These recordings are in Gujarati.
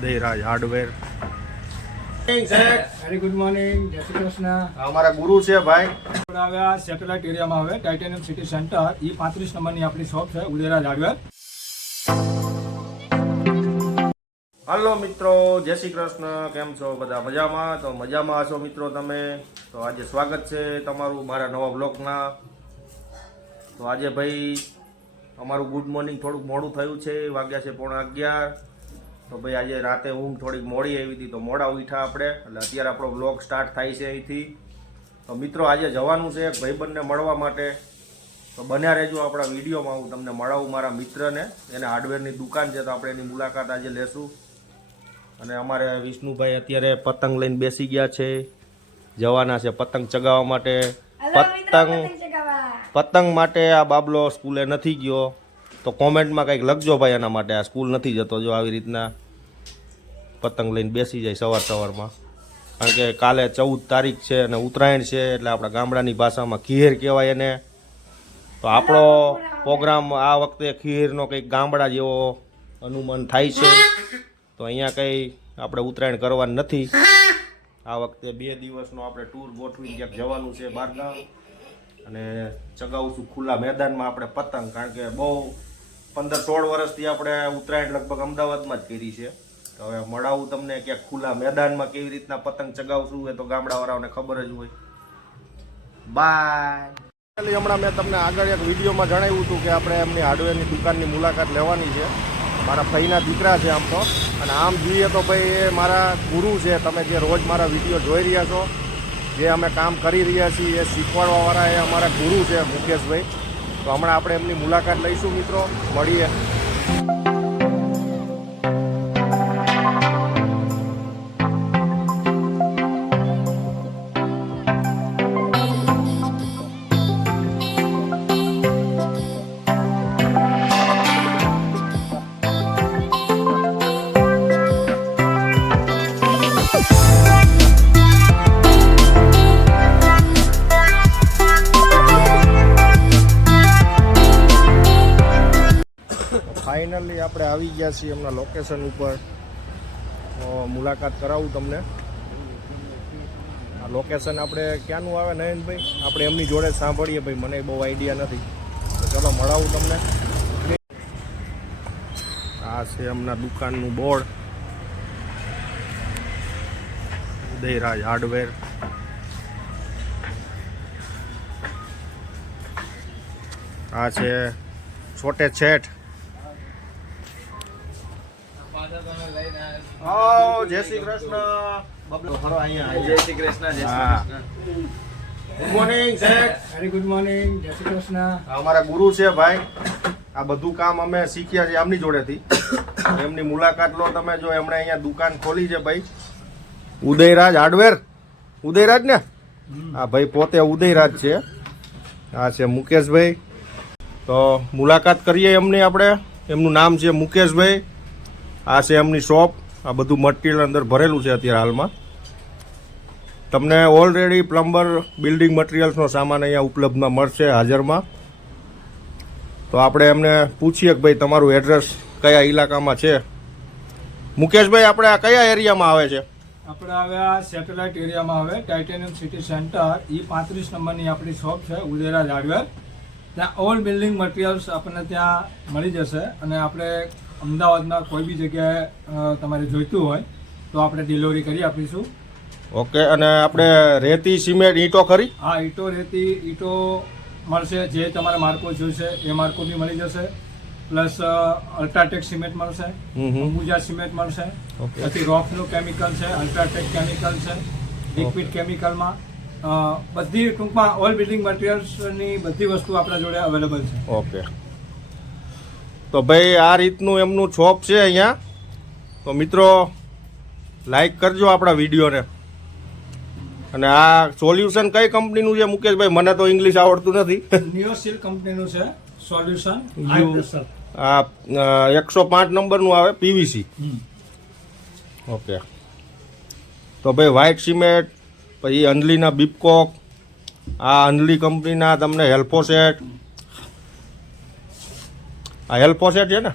Udayraj hardware very good morning જય શ્રી કૃષ્ણ અમારા ગુરુ છે ભાઈ. આવ્યા સેટેલાઇટ એરિયામાં આવે ટાઇટેનિયમ સિટી સેન્ટર એ પાંત્રીસ નંબરની આપણી શોપ છે ઉદયરાજ હાર્ડવેર હલો મિત્રો જય શ્રી કૃષ્ણ. કેમ છો? બધા મજામાં? તો મજામાં હશો મિત્રો તમે? તો આજે સ્વાગત છે તમારું મારા નવા બ્લોગના તો આજે ભાઈ અમારું ગુડ મોર્નિંગ થોડુંક મોડું થયું છે. વાગ્યા છે પોણા અગિયાર. તો ભાઈ આજે રાતે ઊંઘ થોડીક મોડી આવી હતી તો મોડા ઉઠ્યા આપણે. એટલે અત્યારે આપણો બ્લોગ સ્ટાર્ટ થાય છે અહીંથી. તો મિત્રો આજે જવાનું છે એક ભાઈબંધને મળવા માટે. તો બન્યા રહેજો આપણા વિડીયોમાં હું તમને મળાવું મારા મિત્રને. એને હાર્ડવેરની દુકાન છે તો આપણે એની મુલાકાત આજે લેશું. અને અમારે વિષ્ણુભાઈ અત્યારે પતંગ લઈને બેસી ગયા છે. જવાના છે પતંગ ચગાવવા માટે. પતંગ પતંગ માટે આ બાબલો સ્કૂલે નથી ગયો. તો કોમેન્ટમાં કંઈક લખજો ભાઈ એના માટે. આ સ્કૂલ નથી જતો જો આવી રીતના પતંગ લઈને બેસી જાય સવાર સવારમાં. કારણ કે કાલે ચૌદ તારીખ છે અને ઉત્તરાયણ છે એટલે આપણા ગામડાની ભાષામાં ખીર કહેવાય એને. તો આપણો પ્રોગ્રામ આ વખતે ખીરનો કંઈક ગામડા જેવો અનુમાન થાય છે. તો અહીંયા કંઈ આપણે ઉત્તરાયણ કરવાનું નથી. આ વખતે બે દિવસનો આપણે ટૂર ગોઠવી ક્યાંક જવાનું છે બહારગામ. અને ચગાવશું ખુલ્લા મેદાનમાં આપણે પતંગ, કારણ કે બહુ પંદર સોળ વર્ષથી આપણે ઉત્તરાયણ લગભગ અમદાવાદમાં જ કરી છે. તો હવે મળાવું તમને ક્યાંક ખુલ્લા મેદાનમાં કેવી રીતના પતંગ ચગાવશું એ તો ગામડાવાળાઓને ખબર જ હોય. બાય હમણાં મેં તમને આગળ એક વિડીયોમાં જણાવ્યું હતું કે આપણે એમની હાર્ડવેરની દુકાનની મુલાકાત લેવાની છે. મારા ભાઈના દીકરા છે આમ તો. અને આમ જોઈએ તો ભાઈ એ મારા ગુરુ છે. તમે જે રોજ મારા વીડિયો જોઈ રહ્યા છો, જે અમે કામ કરી રહ્યા છીએ એ શીખવાડવાવાળા એ અમારા ગુરુ છે મુકેશભાઈ. તો હમણાં આપણે એમની મુલાકાત લઈશું મિત્રો. મળીએ. આપણે આવી છીએ એમના લોકેશન ઉપર. મુલાકાત કરાવું તમને. આ લોકેશન આપણે ક્યાંનું આવે નયનભાઈ? આપણે એમની જોડે સાંભળીએ ભાઈ, મને બહુ આઈડિયા નથી. તો ચલો મળાવું તમને. આ છે એમના દુકાનનું બોર્ડ. ઉદયરાજ હાર્ડવેર. આ છે છોટે છેઠ. ઓ જય શ્રી કૃષ્ણ. બબલો ફરો અહીંયા જય શ્રી કૃષ્ણ જય હા. શ્રી કૃષ્ણ. ગુડ મોર્નિંગ શેઠ વેરી ગુડ મોર્નિંગ જય શ્રી કૃષ્ણ. અમારા ગુરુ છે ભાઈ. આ બધું કામ અમે શીખ્યા છીએ આમની જોડેથી. એમની મુલાકાત લો તમે જો એમણે અહીંયા દુકાન ખોલી છે ભાઈ. ઉદયરાજ હાર્ડવેર. ઉદયરાજ ને? આ ભાઈ પોતે ઉદયરાજ છે. આ છે મુકેશભાઈ. તો મુલાકાત કરીએ એમની આપણે. એમનું નામ છે મુકેશભાઈ. આ છે એમની શોપ. આ બધું મટીરિયલ અંદર ભરેલું છે અત્યારે હાલમાં. તમને ઓલરેડી પ્લમ્બર બિલ્ડિંગ મટીરિયલ્સનો સામાન અહીંયા ઉપલબ્ધમાં મળશે હાજરમાં. તો આપણે એમને પૂછીએ કે ભાઈ, તમારું એડ્રેસ કયા ઇલાકામાં છે? મુકેશભાઈ, આપણે આ કયા એરિયામાં આવે છે? આપણે આવ્યા સેટેલાઇટ એરિયામાં આવે ટાઇટેનિયમ સિટી સેન્ટર ઈ પાંત્રીસ નંબરની આપણી શોપ છે, ઉદેરા જાડવેર ત્યાં ઓલ બિલ્ડિંગ મટીરિયલ્સ આપણને ત્યાં મળી જશે અને આપણે અમદાવાદમાં કોઈ બી જગ્યાએ તમારે જોઈતું હોય તો આપણે ડિલિવરી કરી આપીશું. ઓકે અને આપણે રેતી સિમેન્ટ ઈંટો ખરી? હા ઈંટો રેતી ઈંટો મળશે જે તમારે માર્કો જોઈશે એ માર્કો બી મળી જશે. પ્લસ અલ્ટ્રાટેક સિમેન્ટ મળશે. અંબુજા સિમેન્ટ મળશે. પછી રોફનું કેમિકલ છે અલ્ટ્રાટેક કેમિકલ છે લિક્વિડ કેમિકલમાં. બધી ટૂંકમાં ઓલ બિલ્ડિંગ મટીરિયલ્સની બધી વસ્તુ આપણા જોડે અવેલેબલ છે. ઓકે. તો ભાઈ આ રીતનું એમનું છોપ છે અહીંયા. તો મિત્રો લાઈક કરજો આપણા વિડીયોને. અને આ સોલ્યુશન કઈ કંપનીનું છે મુકેશભાઈ? મને તો ઇંગ્લિશ આવડતું નથી. નિયોસિલ કંપનીનું છે સોલ્યુશન આ એકસો પાંચ નંબરનું આવે પીવીસી ઓકે. તો ભાઈ વ્હાઇટ સિમેન્ટ પછી અંજલીના બીપકોક આ અંજલી કંપનીના તમને હેલ્પો સેટ આ હેલ્પોસેટ છે ને?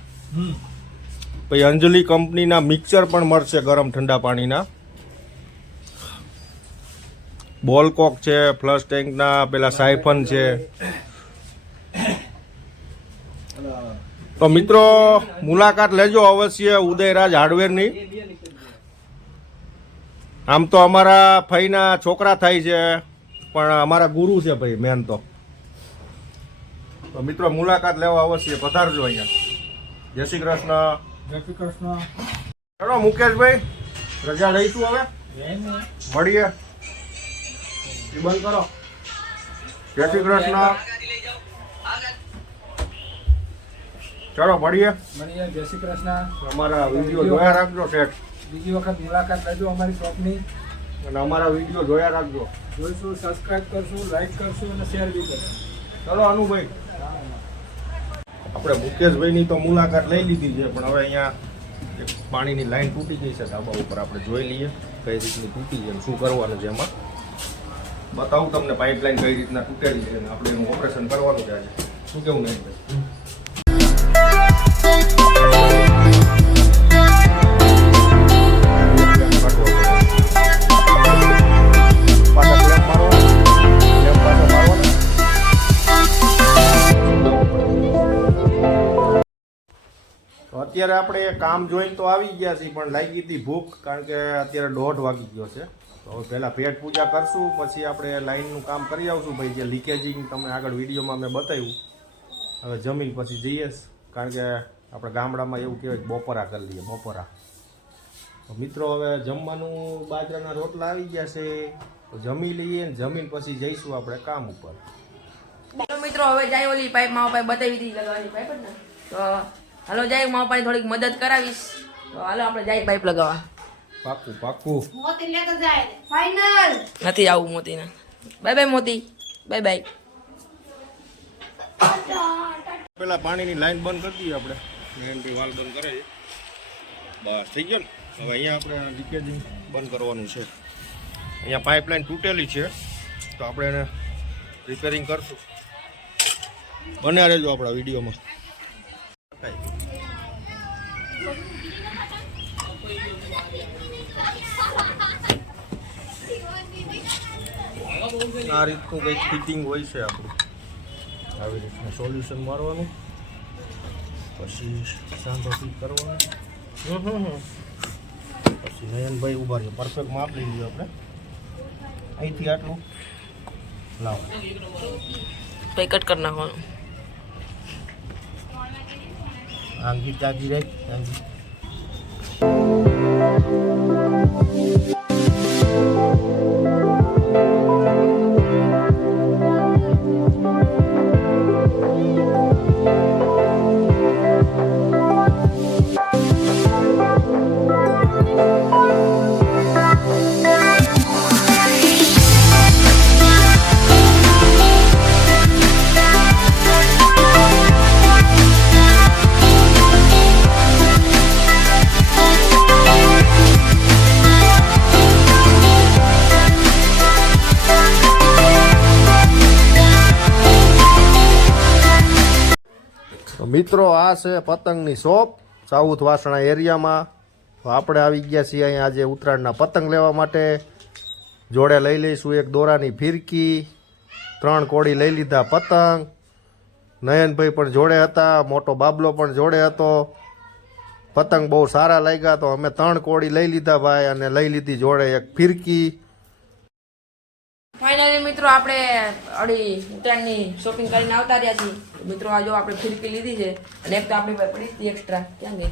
પછી અંજલિ કંપનીના મિક્સર પણ મળશે ગરમ ઠંડા પાણીના. બોલકોક છે ફ્લશ ટેન્કના પેલા સાયફન છે. તો મિત્રો મુલાકાત લેજો અવશ્ય ઉદયરાજ હાર્ડવેરની. આમ તો અમારા ફઈના છોકરા થાય છે પણ અમારા ગુરુ છે ભાઈ મેન તો. તો મિત્રો મુલાકાત લેવા અવશ્ય પધારજો અહીંયા. જય શ્રી કૃષ્ણ. જય શ્રી કૃષ્ણ. ચલો મુકેશભાઈ રજા લઈશું હવે? મળીએ. બંધ કરો. જય શ્રી કૃષ્ણ. ચલો મળીએ. મળીએ. જય શ્રી કૃષ્ણ. અમારા વીડિયો જોયા રાખજો શેઠ. બીજી વખત મુલાકાત લેજો અમારી શોપની. અને અમારા વીડિયો જોયા રાખજો. જોઈશું સબસ્ક્રાઈબ કરશું લાઈક કરશું અને શેર બી કરશું. ચલો અનુભાઈ. આપણે મુકેશભાઈની તો મુલાકાત લઈ લીધી છે, પણ હવે અહીંયા એક પાણીની લાઈન તૂટી ગઈ છે, ધાબા ઉપર આપણે જોઈ લઈએ કઈ રીતની તૂટી છે શું કરવાનું છે એમાં. બતાવું તમને પાઇપલાઇન કઈ રીતના તૂટેલી છે આપણે એનું ઓપરેશન કરવાનું છે આજે. શું કેવું નહીં અત્યારે આપણે કામ જોઈને તો આવી ગયા છીએ, પણ લાગી હતી ભૂખ, કારણ કે અત્યારે દોઢ વાગી ગયો છે. તો હવે પહેલાં પેટ પૂજા કરશું, પછી આપણે લાઈનનું કામ કરી આવશું. ભાઈ, જે લીકેજિંગ તમને આગળ વિડીયોમાં મેં બતાવ્યું. હવે જમીન પછી જઈએ કારણ કે આપણે ગામડામાં એવું કહેવાય કે બપોરા કરી લઈએ, બપોરા. મિત્રો, હવે જમવાનું બાજરાના રોટલા આવી ગયા છે. તો જમી લઈએ ને જમીન પછી જઈશું આપણે કામ ઉપર. મિત્રો, હવે જાય ઓલી પાઇપમાં પાઇપ બતાવી હતી લગાવવાની પાઇપ ને? તો હાલો જાય મા પાણી થોડીક મદદ કરાવીશ. તો હાલો આપણે જાય પાઇપ લગાવવા. પાકું પાકું. મોતી લેતો જાય ફાઇનલ નથી આવું મોતીને. Bye bye Moti. Bye bye પેલા પાણીની લાઈન બંધ કરી દઈએ આપણે. એન્ટ્રી વાલ બંધ કરે બસ થઈ ગયો ને? હવે અહીંયા આપણે લીકેજિંગ બંધ કરવાનું છે. અહીંયા પાઇપલાઇન તૂટેલી છે. તો આપણે એને રિપેરિંગ કરશું. બને રહેજો આપણા વિડીયોમાં. આ રીતનું કંઈક ફિટિંગ હોય છે આપણું. આવી રીતનું સોલ્યુશન મારવાનું. પછી ફિટ કરવાનો. પછી નયનભાઈ ઊભા રહ્યો. પરફેક્ટ માપ લઈ લીધું આપણે. અહીંથી આટલું લાવો. ભાઈ કટ કરી નાખવાનું. આંગી તાજી રહે આંગી મિત્રો, આ છે પતંગની શોપ. સાઉથ વાસણા એરિયામાં. તો આપણે આવી ગયા છીએ અહીંયા આજે ઉત્તરાયણના પતંગ લેવા માટે. જોડે લઈ લઈશું એક દોરાની ફિરકી, ત્રણ કોડી લઈ લીધા પતંગ. નયનભાઈ પણ જોડે હતા, મોટો બાબલો પણ જોડે હતો. પતંગ બહુ સારા લાગ્યા, તો અમે ત્રણ કોડી લઈ લીધા ભાઈ, અને લઈ લીધી જોડે એક ફિરકી. મિત્રો આપણે અડી ઉત્તરાયણની શોપિંગ કરીને આવતા રહ્યા છીએ. મિત્રો આ જો આપણે ફિરકી લીધી છે અને એક તો આપણી પાસે પડી હતી એક્સ્ટ્રા ક્યાં ગઈ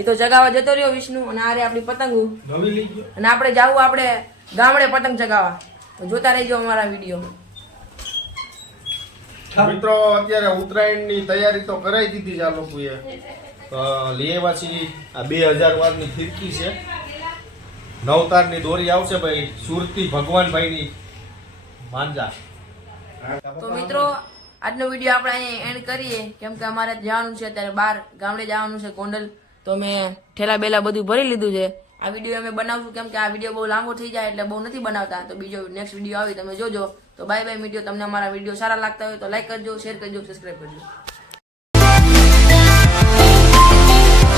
એ તો જગાવા જતો રહ્યો વિષ્ણુ અને આ રે આપણી પતંગો. અને આપણે જાવું આપણે ગામડે પતંગ ચગાવવા તો જોતા રહેજો અમારા વીડિયો. મિત્રો અત્યારે ઉત્તરાયણની તૈયારી તો કરાવી દીધી છે આ લોકોએ. તો લઈ આ બે હજાર વારની ફિરકી છે. નવતારની દોરી આવશે ભાઈ સુરતી ભગવાનભાઈની. માંજા તો મિત્રો, આજનો વીડિયો આપણે અહીંયા એન્ડ કરીએ. કેમ કે અમારે જવાનું છે અત્યારે બહાર, ગામડે જવાનું છે ગોંડલ. તો મેં ઠેલા બેલા બધું ભરી લીધું છે. આ વીડિયો અમે બનાવશું, કેમ કે આ વીડિયો બહુ લાંબો થઈ જાય એટલે બહુ નથી બનાવતા. તો બીજો નેક્સ્ટ વીડિયો આવી, તમે જોજો. તો બાય બાય વીડિયો તમને અમારા વીડિયો સારા લાગતા હોય તો લાઈક કરજો શેર કરજો સબસ્ક્રાઈબ કરજો.